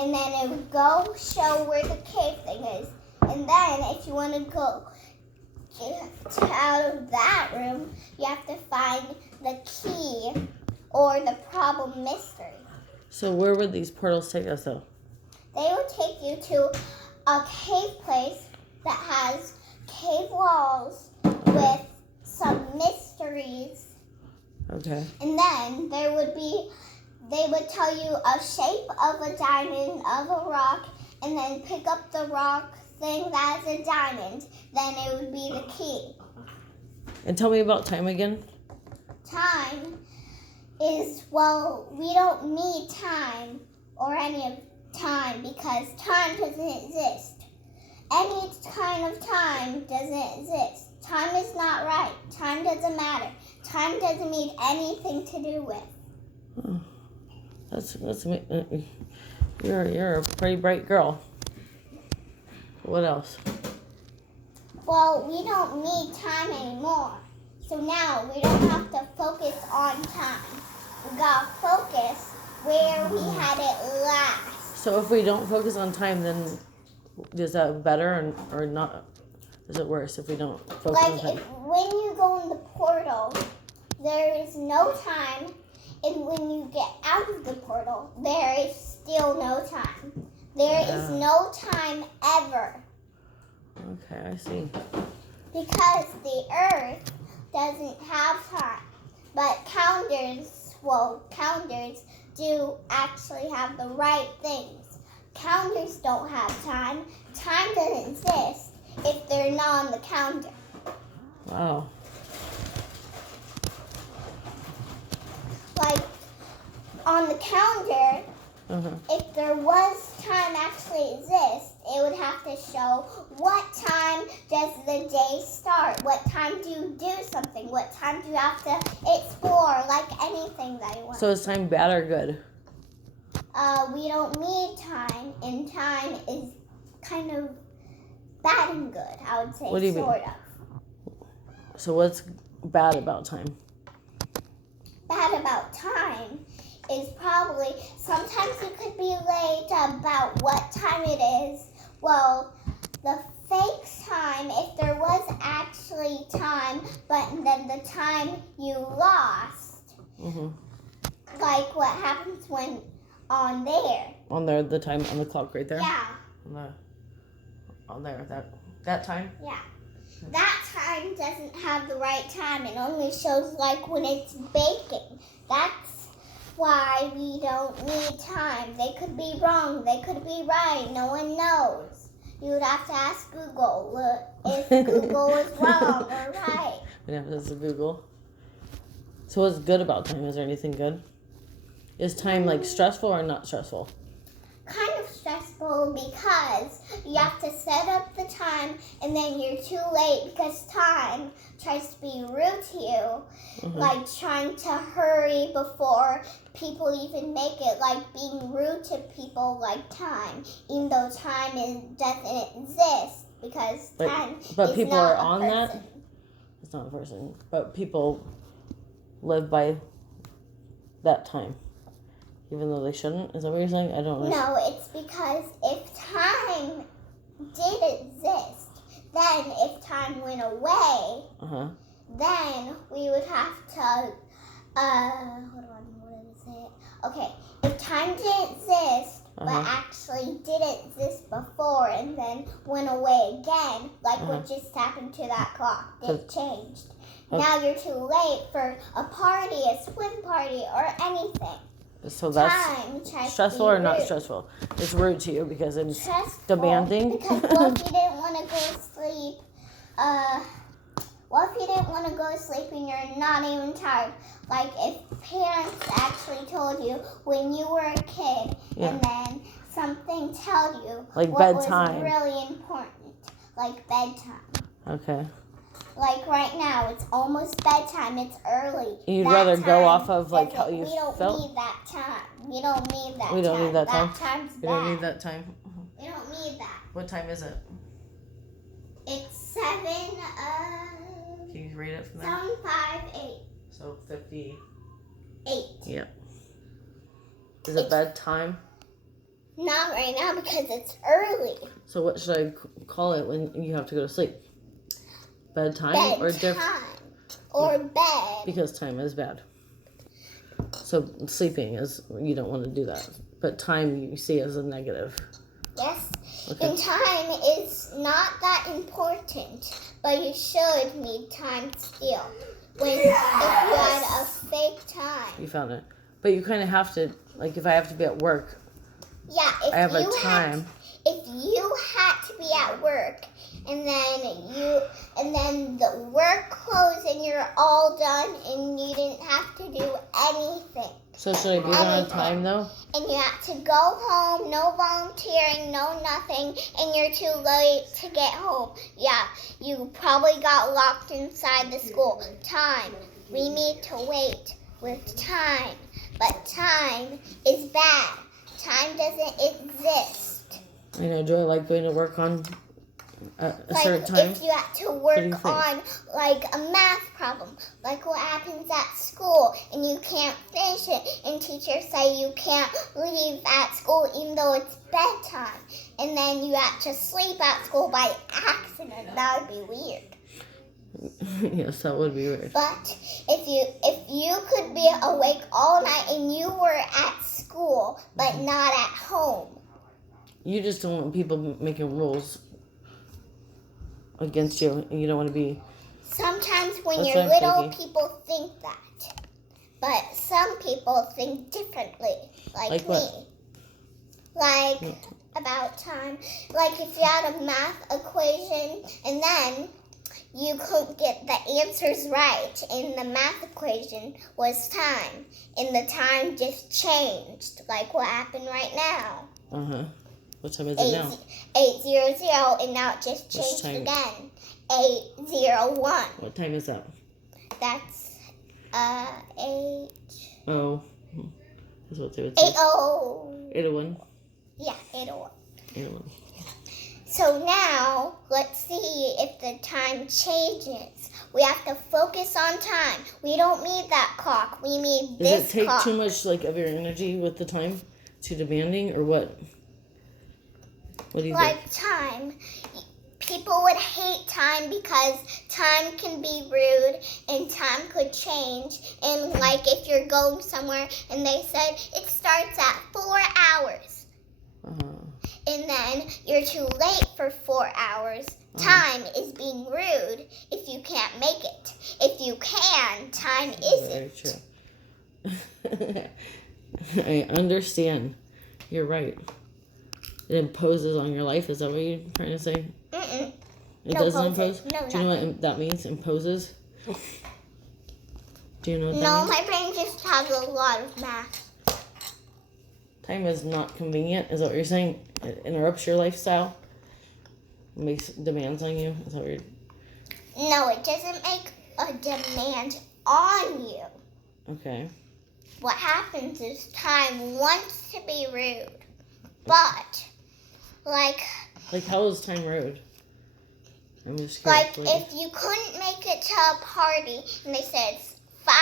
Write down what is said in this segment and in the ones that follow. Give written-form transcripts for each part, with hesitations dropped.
and then it would go show where the cave thing is. And then if you want to go out of that room, you have to find the key or the problem mystery. So where would these portals take us, though? They would take you to a cave place that has cave walls with some mysteries. Okay. And then they would tell you a shape of a diamond, of a rock, and then pick up the rock thing that is a diamond. Then it would be the key. And tell me about time again. Time is, well, we don't need time or any of time because time doesn't exist. Any kind of time doesn't exist. Time is not right. Time doesn't matter. Time doesn't need anything to do with. Oh, that's you're a pretty bright girl. What else? Well, we don't need time anymore. So now we don't have to focus on time. We gotta focus where we had it last. So if we don't focus on time, then is that better or not? Is it worse if we don't focus on time? When you go in the portal, there is no time. And when you get out of the portal, there is still no time. There is no time ever. Okay, I see. Because the Earth doesn't have time. But counters do actually have the right things. Counters don't have time. Time doesn't exist if they're not on the counter. Wow. Like, on the counter, if there was time actually exist, it would have to show what time does the day start, what time do you do something, what time do you have to explore, like anything that you want. So is time bad or good? We don't need time, and time is kind of bad and good, I would say, What do you sort mean? of. So what's bad about time? Bad about time is probably sometimes you could be late about what time it is. Well, the fake time, if there was actually time, but then the time you lost, like what happens when on there. On there, the time on the clock right there? Yeah. On there, that time? Yeah. That time doesn't have the right time. It only shows like when it's baking. That's why we don't need time. They could be wrong. They could be right. No one knows. You would have to ask Google if Google is wrong or right. We'd have to ask Google. So what's good about time? Is there anything good? Is time like stressful or not stressful? Kind of stressful because you have to set up the time and then you're too late because time tries to be rude to you, like trying to hurry before people even make it, like being rude to people like time, even though time doesn't exist because time but is people not are a on person. that? It's not a person, but people live by that time. Even though they shouldn't? Is that what you're saying? I don't know. No, it's because if time did exist, then if time went away, then we would have to, hold on, what is it? Okay, if time didn't exist, but actually did exist before and then went away again, like what just happened to that clock, it changed. Now you're too late for a party, a swim party, or anything. So that's stressful or not stressful? It's rude to you because it's demanding. Because what if you didn't want to go to sleep? What if you didn't want to go to sleep and you're not even tired? Like if parents actually told you when you were a kid and then something told you like what bedtime. was really important, like bedtime. Okay. Like right now, it's almost bedtime. It's early. You'd rather go off of like how you felt? We don't need that time. We don't need that time. We don't need that time? That time's bad. You don't need that time? We don't need that. What time is it? It's 7, Can you read it from there? 7, 5, 8. So 58. 8. Yep. Is it bedtime? Not right now because it's early. So what should I call it when you have to go to sleep? Bedtime or Bedtime or bed. Because time is bad. So sleeping is, you don't want to do that. But time you see as a negative. Yes. Okay. And time is not that important, but you should need time still. If you had a fake time. You found it. But you kind of have to, like if I have to be at work, yeah, I have a time. If you had to be at work and then the work closed and you're all done and you didn't have to do anything. So should I be there on time though? And you have to go home, no volunteering, no nothing, and you're too late to get home. Yeah, you probably got locked inside the school. Time. We need to wait with time. But time is bad. Time doesn't exist. I know. Do I like going to work on a certain time? If you have to work on like a math problem, like what happens at school, and you can't finish it, and teachers say you can't leave at school even though it's bedtime, and then you have to sleep at school by accident, that would be weird. Yes, that would be weird. But if you could be awake all night and you were at school but not at home. You just don't want people making rules against you, and you don't want to be. Sometimes when you're little, people think that, but some people think differently, like me. What? Like about time. Like if you had a math equation and then you couldn't get the answers right, and the math equation was time, and the time just changed, like what happened right now. What time is it now? 8:00, and now it just changed again. 8:01. What time is that? That's 8. Oh, that's what they would say. 8:01. Yeah, 8:01. 8:01. So now, let's see if the time changes. We have to focus on time. We don't need that clock. We need this clock. Does it take too much of your energy with the time? Too demanding, or what? What do you think? Like time. People would hate time because time can be rude and time could change. And like if you're going somewhere and they said it starts at 4 hours. And then you're too late for 4 hours. Time is being rude if you can't make it. If you can, time isn't. Very true. I understand. You're right. It imposes on your life. Is that what you're trying to say? Mm-mm. It doesn't impose? No, do you know what that means? Imposes? Do you know what that means? No, my brain just has a lot of math. Time is not convenient. Is that what you're saying? It interrupts your lifestyle? Makes demands on you? Is that what you're... No, it doesn't make a demand on you. Okay. What happens is time wants to be rude. But, like how is time rude? I'm just curious. Like, if you couldn't make it to a party and they said it's 5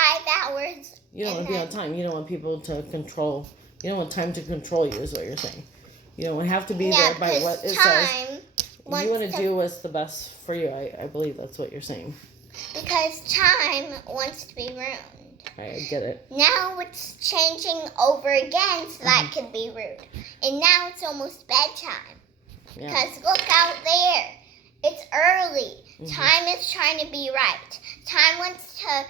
hours. You don't want to be on time. You don't want people to control. You don't want time to control you, is what you're saying. You don't have to be there by what it says. You want to do what's the best for you. I believe that's what you're saying. Because time wants to be ruined. I get it. Now it's changing over again, so that could be rude. And now it's almost bedtime. Yeah. Because look out there. It's early. Time is trying to be right. Time wants to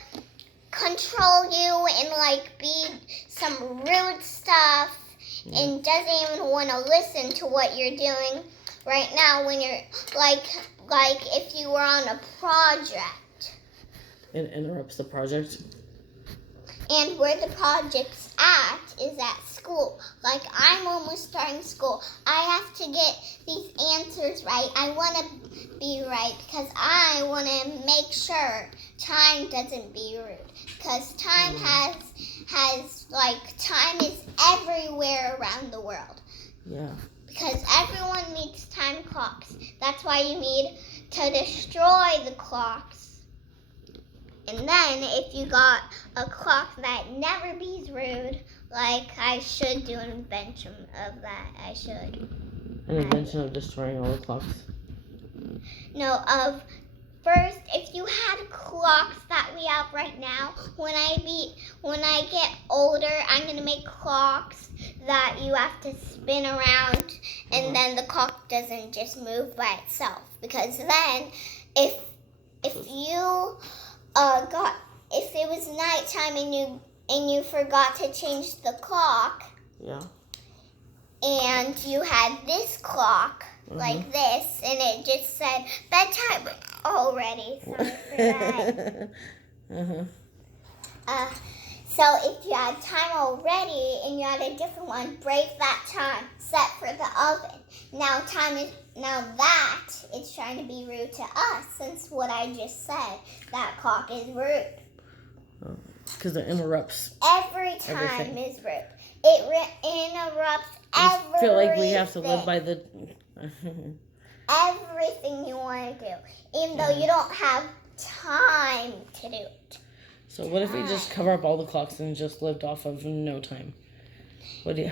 control you and be some rude stuff and doesn't even want to listen to what you're doing right now when you're like if you were on a project. It interrupts the project. And where the project's at is at school. Like I'm almost starting school. I have to get these answers right. I want to be right because I want to make sure time doesn't be rude. Because time time is everywhere around the world. Yeah. Because everyone needs time clocks. That's why you need to destroy the clocks. And then if you got a clock that never be rude, Like, I should do an invention of that. I should. An invention of destroying all the clocks? No, first, if you had clocks that we have right now, when I get older, I'm gonna make clocks that you have to spin around, and then the clock doesn't just move by itself. Because then, if you if it was nighttime and you forgot to change the clock, yeah, and you had this clock. Like this, and it just said bedtime already. Sorry for that. So if you had time already and you had a different one, break that time, set for the oven. Now that it's trying to be rude to us, since what I just said, that clock is rude. Because it interrupts. Every time everything. Is rude. It interrupts everything. I feel like we have to live by the. Everything you want to do, even though you don't have time to do it. So what if we just cover up all the clocks and just lived off of no time? If you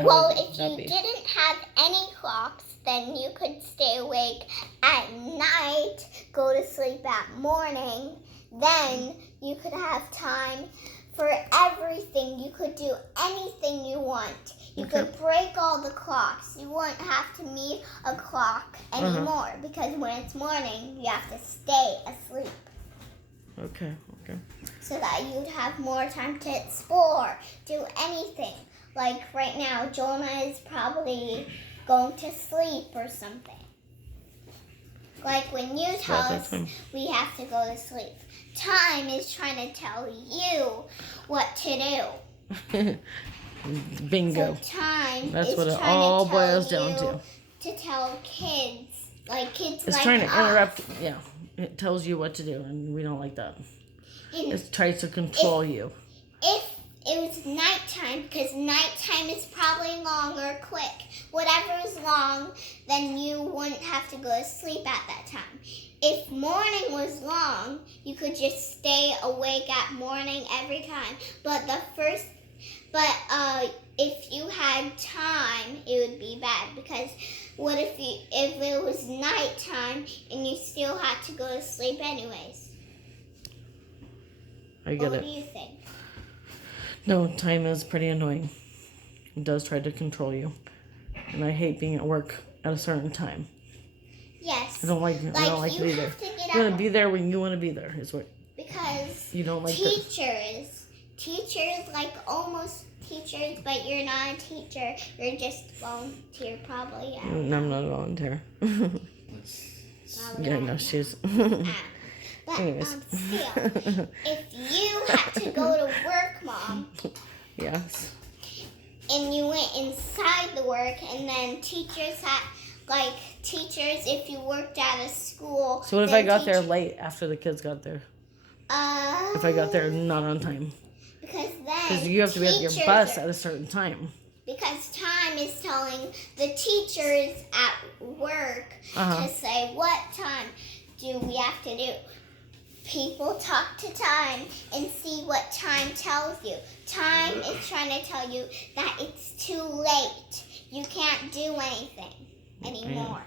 didn't have any clocks, then you could stay awake at night, go to sleep at morning. Then you could have time for everything. You could do anything you want. You could break all the clocks. You wouldn't have to meet a clock anymore because when it's morning, you have to stay asleep. Okay. So that you'd have more time to explore, do anything. Like right now, Jonah is probably going to sleep or something. Like when you tell us we have to go to sleep. Time is trying to tell you what to do. Bingo. So time That's is what it trying all to tell boils down to. To tell kids, like kids it's like trying to us. interrupt. Yeah, it tells you what to do, and we don't like that. It tries to control you. If it was nighttime, because nighttime is probably long or quick. Whatever is long, then you wouldn't have to go to sleep at that time. If morning was long, you could just stay awake at morning every time. But if you had time, it would be bad. Because what if it was nighttime and you still had to go to sleep anyways? I get it. What do you think? No, time is pretty annoying. It does try to control you. And I hate being at work at a certain time. Yes. I don't like to be there. You want to be there when you want to be there is what. Because you don't like teachers like almost teachers, but you're not a teacher. You're just volunteer probably. Yeah. No, I'm not a volunteer. Yeah, no, she's. But still, if you had to go to work, Mom. Yes. And you went inside the work, and then teachers, if you worked at a school. So what if I got there late after the kids got there? If I got there not on time. Because you have to be at your bus at a certain time. Because time is telling the teachers at work to say what time do we have to do. People talk to time and see what time tells you. Time is trying to tell you that it's too late. You can't do anything anymore.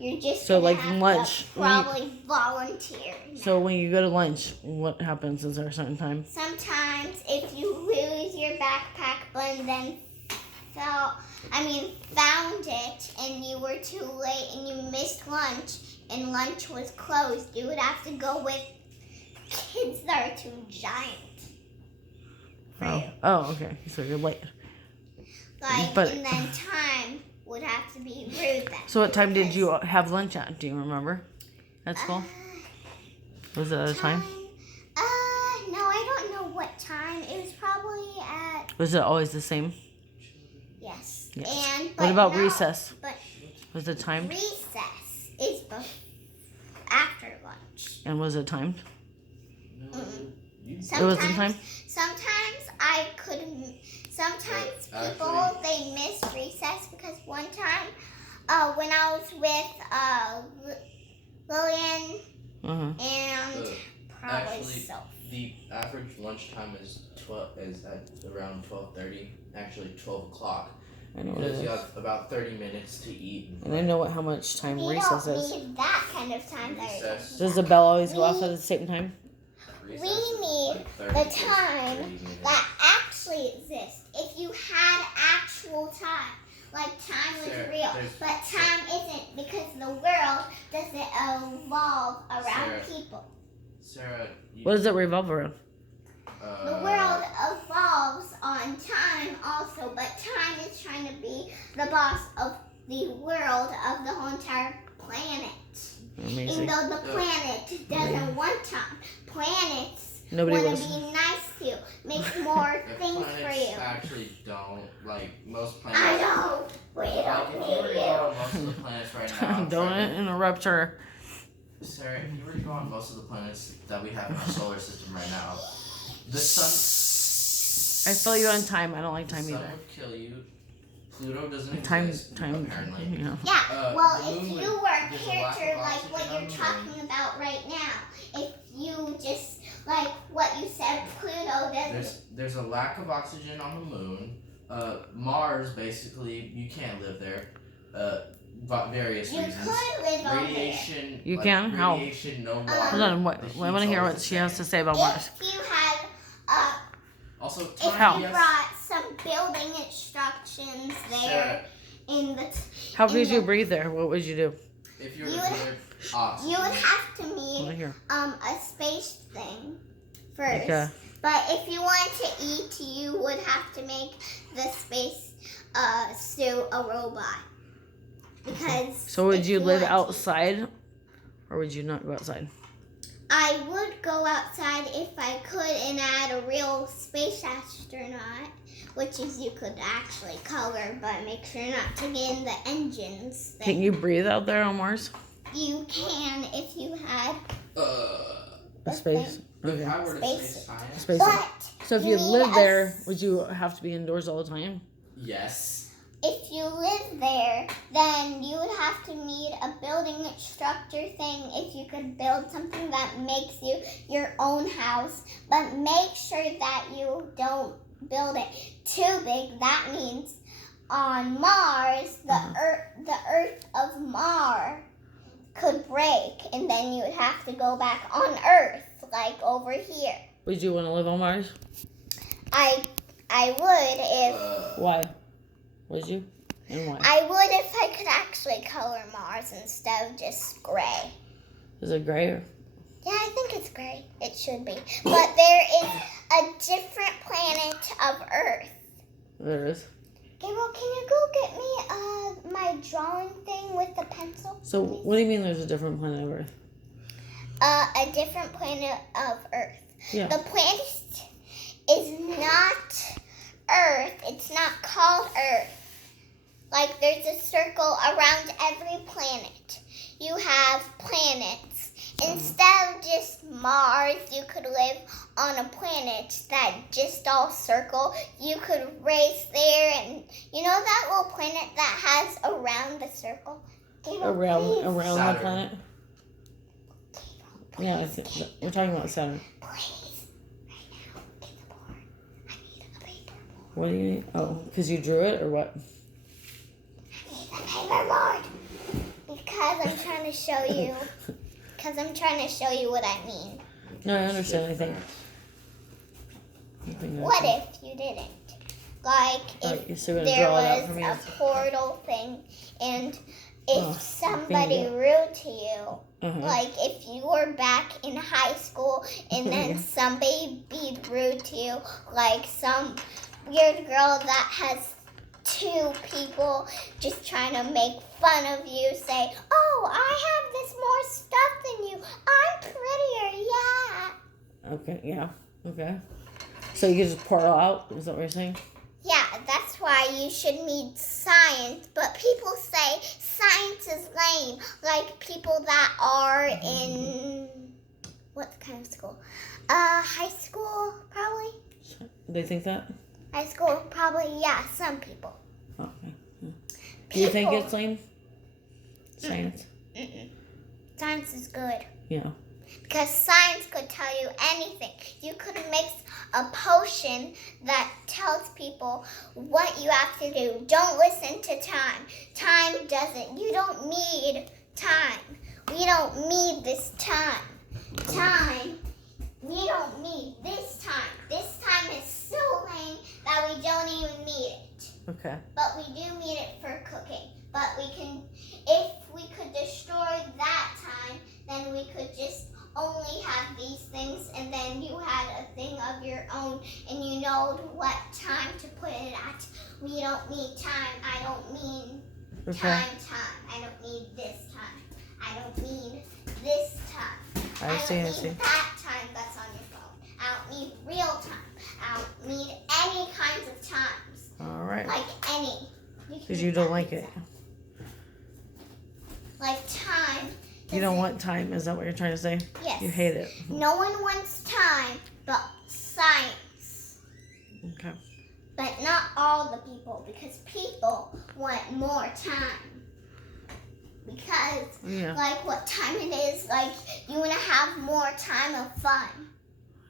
You're just lunch. Probably volunteer. Now. So when you go to lunch, what happens? Is there a certain time? Sometimes if you lose your backpack but then found it and you were too late and you missed lunch and lunch was closed, you would have to go with kids that are too giant. Oh, okay. So you're late. And then time would have to be rude then. So what time did you have lunch at? Do you remember? At school? Was it at a time? No, I don't know what time. It was probably at... Was it always the same? Yes. What about recess? Was it timed? Recess is after lunch. And was it timed? It wasn't timed? Sometimes people, they miss recess because one time when I was with Lillian and probably the average lunchtime is at around 12:30, actually 12 o'clock. I know because you have about 30 minutes to eat. And I know how much time recess is. We don't need that kind of time. Does the bell always go off at the same time? We need the time that actually exists. If you had actual time, like time was real, but time isn't because the world doesn't evolve around people. Sarah, what does it revolve around? The world evolves on time also, but time is trying to be the boss of the world, of the whole entire planet. Amazing. Even though the planet doesn't want time. Planets want to be nice to you, make more things for you. Actually don't, like, most planets. I know. We don't need you. Most of the planets right now. Don't interrupt her. Sarah, if you were to go on most of the planets that we have in our solar system right now, the sun. I feel you on time. I don't like time either. either. The sun would kill you. Pluto doesn't exist, time, apparently. Yeah. Well, if you were a character like what you're talking about right now, if you just, like what you said, Pluto doesn't... There's a lack of oxygen on the moon. Mars, basically, you can't live there. Various reasons. You could live radiation, over there. You can? How? Radiation, no water. Hold on, I want to hear what she has to say about Mars. If you had... Also, if you brought some building instructions there in the... How could you breathe there? What would you do? If you were to oxygen. You would have to need a space thing first. Okay. But if you wanted to eat, you would have to make the space suit a robot. Because so would you live outside, or would you not go outside? I would go outside if I could and add a real space astronaut, which is you could actually color, but make sure not to get in the engines thing. Can you breathe out there on Mars? You can if you had a space. Okay. If I were to say science. But so if you lived there, would you have to be indoors all the time? Yes. If you live there, then you would have to need a building instructor thing if you could build something that makes you your own house. But make sure that you don't build it too big. That means on Mars, the Earth of Mars could break, and then you would have to go back on Earth, like over here. Would you want to live on Mars? I would if... Why? Would you? And why? I would if I could actually color Mars instead of just gray. Is it gray or? Yeah, I think it's gray. It should be. But there is a different planet of Earth. There is? Gabriel, can you go get me my drawing thing with the pencil? So please? What do you mean there's a different planet of Earth? A different planet of Earth. Yeah. The planet is not Earth. It's not called Earth. Like there's a circle around every planet. You have planets. Instead of just Mars, you could live on a planet that just all circle. You could race there, and you know that little planet that has around the circle? Gabriel, around Saturn. the planet? Gabriel, Yeah, we're talking about Saturn. Please, right now, get the board. I need a paper board. What do you need? Oh, because you drew it or what? I need a paper board. Because I'm trying to show you. Because I'm trying to show you what I mean. No, I understand, I think. What if you didn't? Like, if there was a portal thing, and if somebody rude to you, like if you were back in high school, and then somebody be rude to you, like some weird girl that has two people just trying to make fun of you, say, oh, I have this more stuff than you. I'm prettier, yeah. Okay, yeah, okay. So you can just pour it out? Is that what you're saying? Yeah, that's why you should need science. But people say science is lame. Like people that are in, what kind of school? High school, probably. They think that? High school, probably, yeah, some people. Okay. Do you think it's lame? Science? Science is good. Yeah. Because science could tell you anything. You could mix a potion that tells people what you have to do. Don't listen to time. Time doesn't. You don't need time. We don't need this time. Time, we don't need this time. This time is so lame that we don't even need it. Okay. But we do need it for cooking. But we can, if we could destroy that time, then we could just only have these things, and then you had a thing of your own, and you know what time to put it at. We don't need time. I don't mean time. I don't need this time. I don't need this time. I see. That time that's on your phone. I don't need real time. I don't need any kinds of times. All right. Like any. Because you don't like it. Like time. You don't want time, is that what you're trying to say? Yes. You hate it. No one wants time but science. Okay. But not all the people, because people want more time. Because, like, what time it is, like, you want to have more time of fun.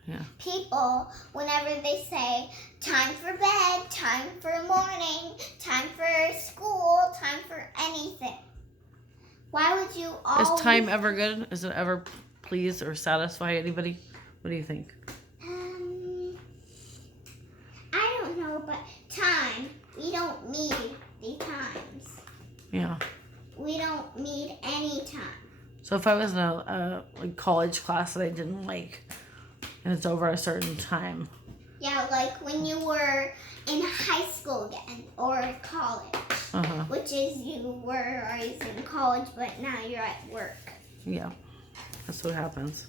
Yeah. People, whenever they say, time for bed, time for morning, time for school, time for anything. Why would you always... Is time ever good? Is it ever please or satisfy anybody? What do you think? I don't know, but time, we don't need the times. Yeah. We don't need any time. So if I was in a college class that I didn't like, and it's over a certain time. Yeah, like when you were in high school again, or college. Which is you were always in college, but now you're at work. Yeah, that's what happens.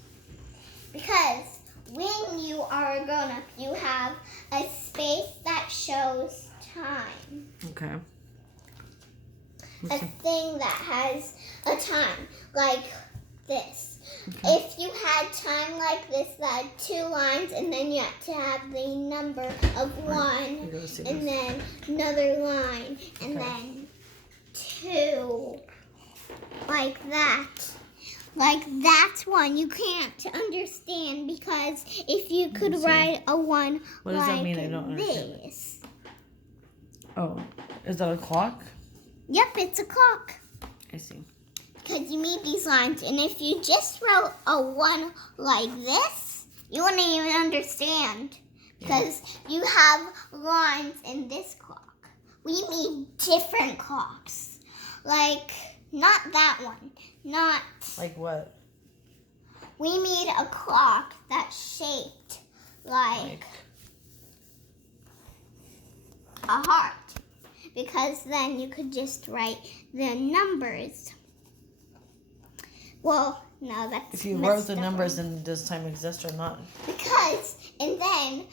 Because when you are a grown-up, you have a space that shows time. Okay. A thing that has a time, like this. Okay. If you had time like this that had 2 lines, and then you had to have the number of 1, and then another line, and then 2, like that. Like that's one you can't understand, because if you could write a 1 what does like that mean? I don't understand this. Oh, is that a clock? Yep, it's a clock. I see. Because you need these lines, and if you just wrote a 1 like this, you wouldn't even understand, because you have lines in this clock. We need different clocks, like not that one, not like what? We need a clock that's shaped like a heart, because then you could just write the numbers. Well, no, that's if you wrote the numbers, then does time exist or not? Because, and then,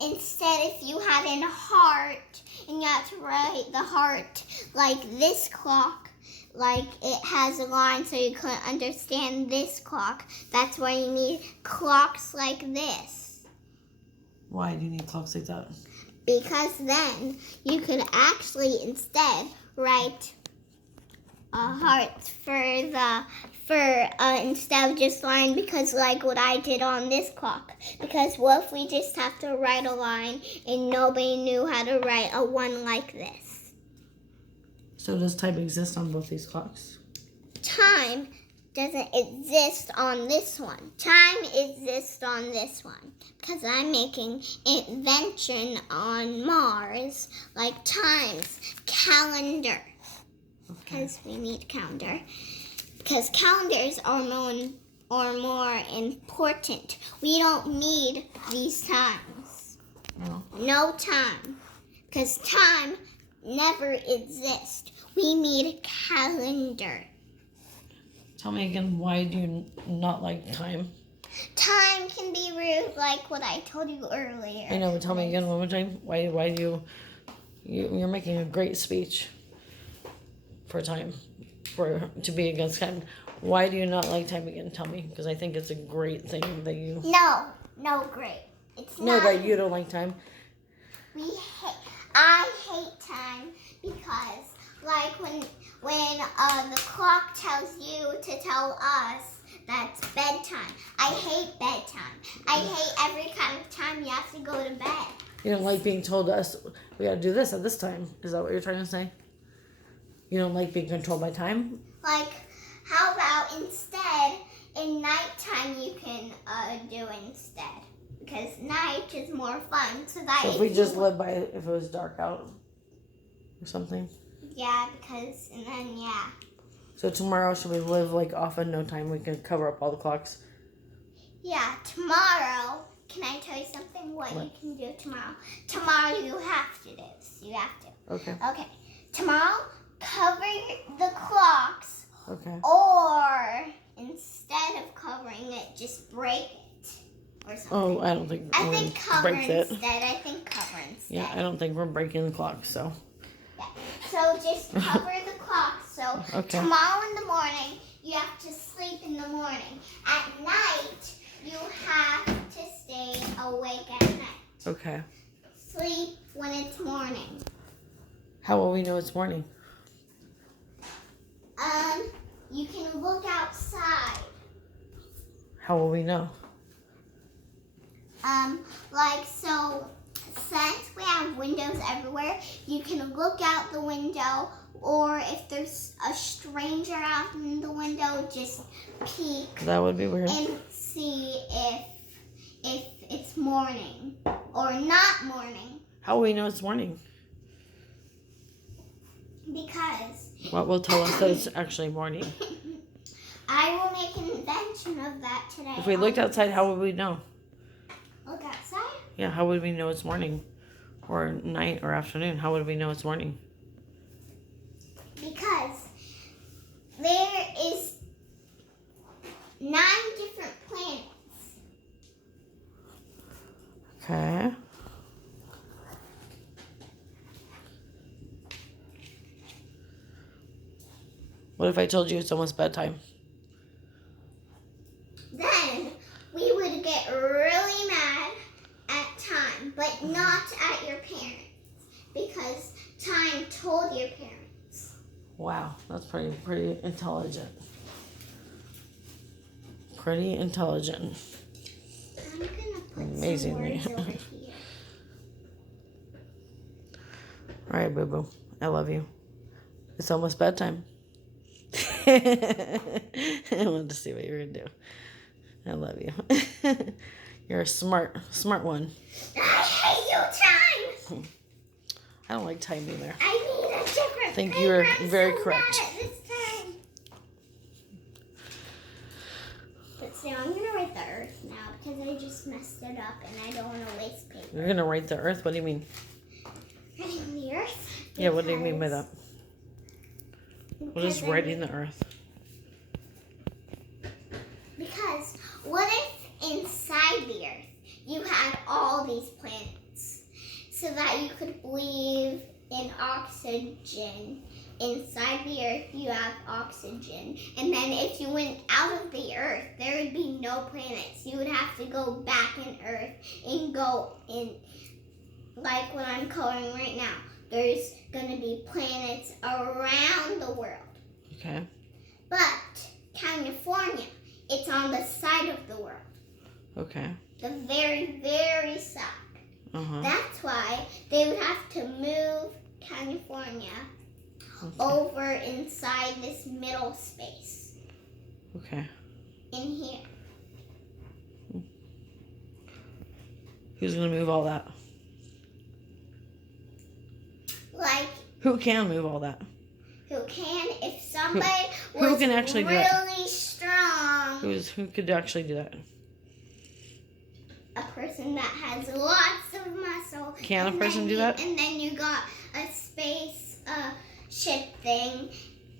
instead if you had a heart, and you had to write the heart like this clock, like it has a line so you couldn't understand this clock. That's why you need clocks like this. Why do you need clocks like that? Because then you could actually instead write a heart instead of just line, because like what I did on this clock. Because what if we just have to write a line and nobody knew how to write a 1 like this? So does time exist on both these clocks? Time doesn't exist on this one. Time exists on this one. Because I'm making invention on Mars, like times, calendar. Because we need calendar. Because calendars are more important. We don't need these times. No time. Because time never exists. We need calendar. Tell me again, why do you not like time? Time can be rude, like what I told you earlier. I know, but tell me again one more time. Why do you're making a great speech for time, to be against time. Why do you not like time again? Tell me, because I think it's a great thing that you... No, great. It's no, not. that you don't like time. I hate time because, like, when the clock tells you to tell us That's bedtime. I hate bedtime. I hate every kind of time you have to go to bed. You don't like being told to us, we gotta do this at this time. Is that what you're trying to say? You don't like being controlled by time? Like, how about instead, in nighttime you can do instead? Because night is more fun. So if we just live by if it was dark out or something? Yeah, because, and then, yeah. So tomorrow, should we live like off in no time? We can cover up all the clocks. Yeah, tomorrow, can I tell you something? What you can do tomorrow? Tomorrow you have to do this. You have to. Okay. Okay. Tomorrow, cover the clocks. Okay. Or instead of covering it, just break it or something. Oh, I don't think I think cover break it. instead. I think cover instead. Yeah, I don't think we're breaking the clock, so. Yeah. So just cover the clock. So tomorrow in the morning, you have to sleep in the morning. At night, you have to stay awake at night. Okay. Sleep when it's morning. How will we know it's morning? You can look outside. How will we know? So since we have windows everywhere, you can look out the window, or if there's a stranger out in the window, just peek. That would be weird. And see if it's morning or not morning. How will we know it's morning? Because What will tell us that it's actually morning? I will make an invention of that today. If we looked outside, how would we know? Look outside? Yeah, how would we know it's morning? Or night or afternoon? How would we know it's morning? Because there is 9 different planets. Okay. What if I told you it's almost bedtime? Then we would get really mad at time, but not at your parents, because time told your parents. Wow, that's pretty intelligent. Pretty intelligent. I'm gonna put Amazingly. some words over here. All right, boo boo. I love you. It's almost bedtime. I wanted to see what you were gonna do. I love you. You're a smart one. I hate you, time. I don't like time either. I need a different I think paper. you were I'm very so correct. mad at this time. But see, I'm gonna write the Earth now because I just messed it up and I don't want to waste paper. You're gonna write the Earth? What do you mean? Writing the Earth. Yeah, what do you mean by that? What is Because writing the Earth? Because what if inside the Earth you had all these planets so that you could breathe in oxygen? Inside the Earth you have oxygen, and then if you went out of the Earth there would be no planets. You would have to go back in Earth and go in, like what I'm coloring right now. There's gonna be planets around the world. Okay. But California, it's on the side of the world. Okay. The very, very side. That's why they would have to move California over inside this middle space. Okay. In here. Who's gonna move all that? Like, Who can move all that? who can, if somebody who was can actually do that? really strong. Who could actually do that? A person that has lots of muscle. Can a person do that? And then you got a space ship thing.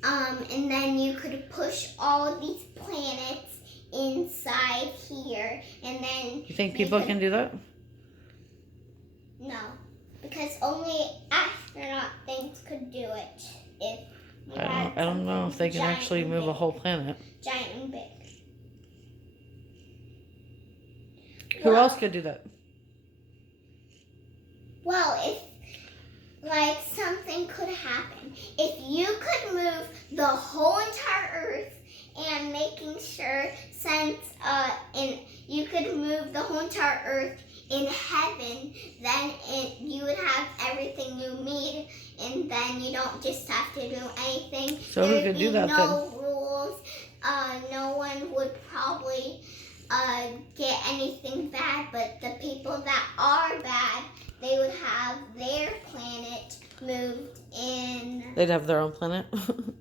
And then you could push all these planets inside here. And then You think people can do that? No. Because only astronaut things could do it. If you had I don't know if they can giant actually and move a big. whole planet. Giant and big. Who else could do that? Well, if like something could happen, if you could move the whole entire Earth and making sure since and you could move the whole entire earth in heaven, then you would have everything you need, and then you don't just have to do anything. So who could do that then? No rules. No one would probably get anything bad, but the people that are bad, they would have their planet moved in. They'd have their own planet?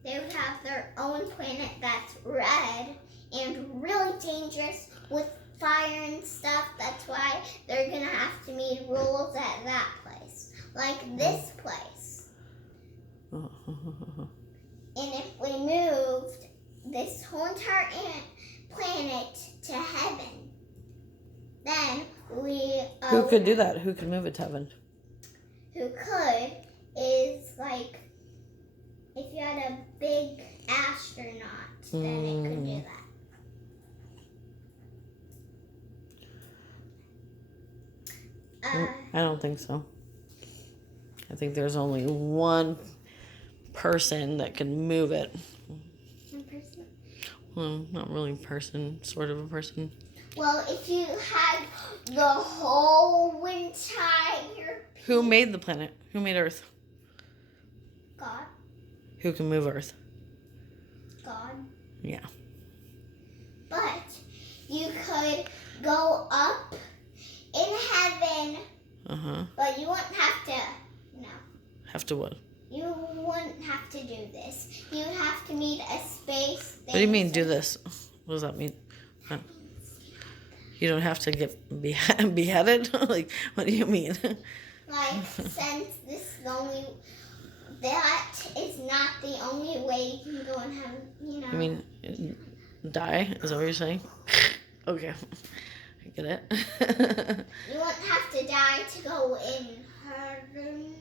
They would have their own planet that's red and really dangerous with fire and stuff. That's why they're going to have to meet rules at that place. Like this place. And if we moved this whole entire planet to heaven, then we... Who could do that? Who could move it to heaven? Who could is like, if you had a big astronaut, then it could do that. I don't think so. I think there's only one person that can move it. One person? Well, not really person, sort of a person. Well, if you had the whole entire... Who made the planet? Who made Earth? God. Who can move Earth? God. Yeah. But you could go up in heaven, but you wouldn't have to, Have to what? You wouldn't have to do this. You would have to meet a space thing. What do you mean, do this? What does that mean? You don't have to get beheaded? Like, what do you mean? Like, since this is the only... That is not the only way you can go and have, You mean, die? Is that what you're saying? Okay. I get it. You wouldn't have to die to go in heaven.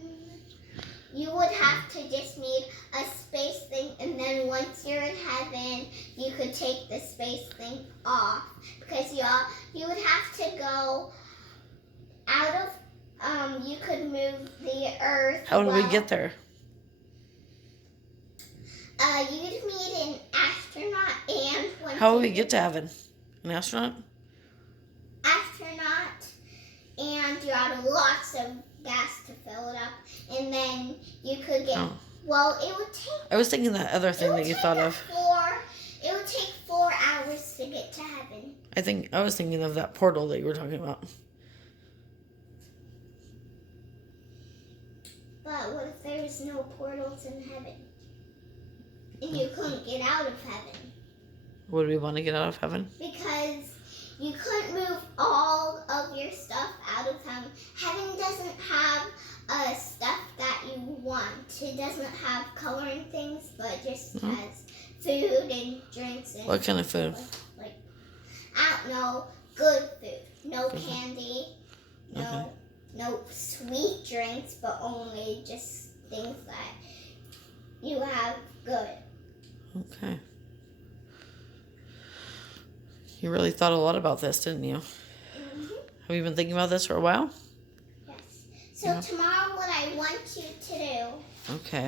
You would have to just need a space thing, and then once you're in heaven, you could take the space thing off. Because you would have to go out of, you could move the earth. How do we get there? You'd meet an astronaut and... How would we get to heaven? An astronaut? Astronaut, and you had lots of gas to fill it up, and then you could get... Oh. Well, it would take... I was thinking that other thing that you thought of. It would take 4 hours to get to heaven. I was thinking of that portal that you were talking about. But what if there was no portals in heaven? And you couldn't get out of heaven? Would we want to get out of heaven? Because you couldn't move all of your stuff out of heaven. Heaven doesn't have stuff that you want. It doesn't have coloring things, but it just has food and drinks. And what kind of food? Like, I don't know, good food. No candy, no sweet drinks, but only just things that you have good. Okay. You really thought a lot about this, didn't you? Mm-hmm. Have you been thinking about this for a while? Yes. So tomorrow what I want you to do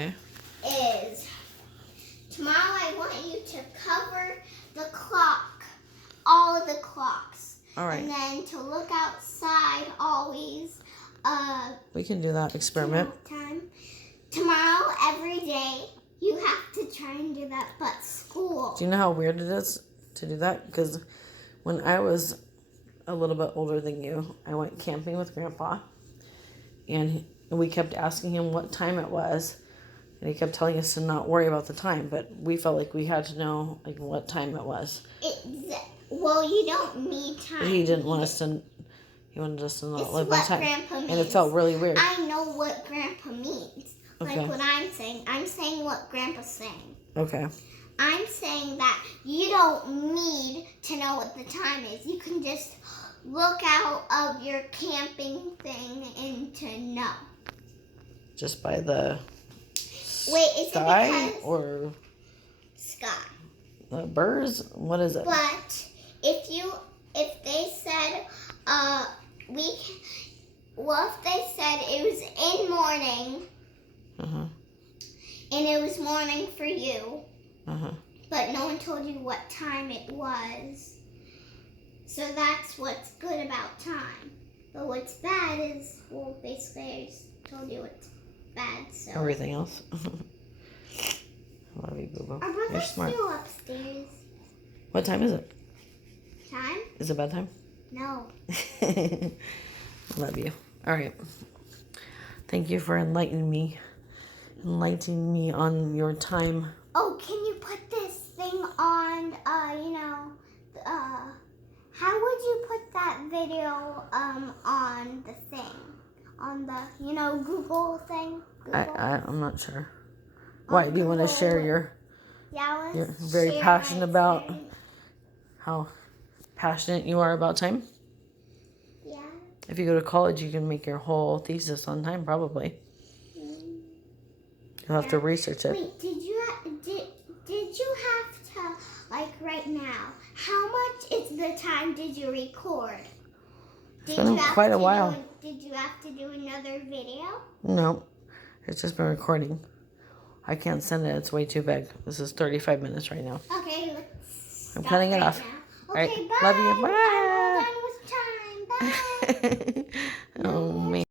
is tomorrow I want you to cover the clock, all of the clocks. All right. And then to look outside always. We can do that experiment. Tomorrow, every day, you have to try and do that, but school. Do you know how weird it is to do that? Because when I was a little bit older than you, I went camping with Grandpa, and we kept asking him what time it was, and he kept telling us to not worry about the time, but we felt like we had to know like what time it was. Well, you don't need time. But he didn't want us to. He wanted us to not live by time. Grandpa means. And it felt really weird. I know what Grandpa means. Okay. Like what I'm saying. I'm saying what Grandpa's saying. Okay. I'm saying that you don't need to know what the time is. You can just look out of your camping thing and to know. Just by the sky or sky? The birds? What is it? But if they said if they said it was in morning, and it was morning for you, but no one told you what time it was. So that's what's good about time. But what's bad is, well, basically I just told you what's bad, so. Everything else. Love you, Boo Boo. Our brother's You're smart. still upstairs. What time is it? Time? Is it bedtime? No. Love you. All right. Thank you for enlightening me on your time. Oh, can you put this thing on, how would you put that video, on the thing? On the, Google thing? Google? I'm not sure. Why, do you want to share your... Yeah, You're very passionate about how passionate you are about time? Yeah. If you go to college, you can make your whole thesis on time, probably. You'll have to research it. Wait, did you have to, like, right now, how much is the time did you record? It's been quite a while. Did you have to do another video? No, it's just been recording. I can't send it. It's way too big. This is 35 minutes right now. Okay, let's I'm cutting it off. Now. All right, Okay, bye. love you. Bye. I'm all done with time. Bye. Oh, man.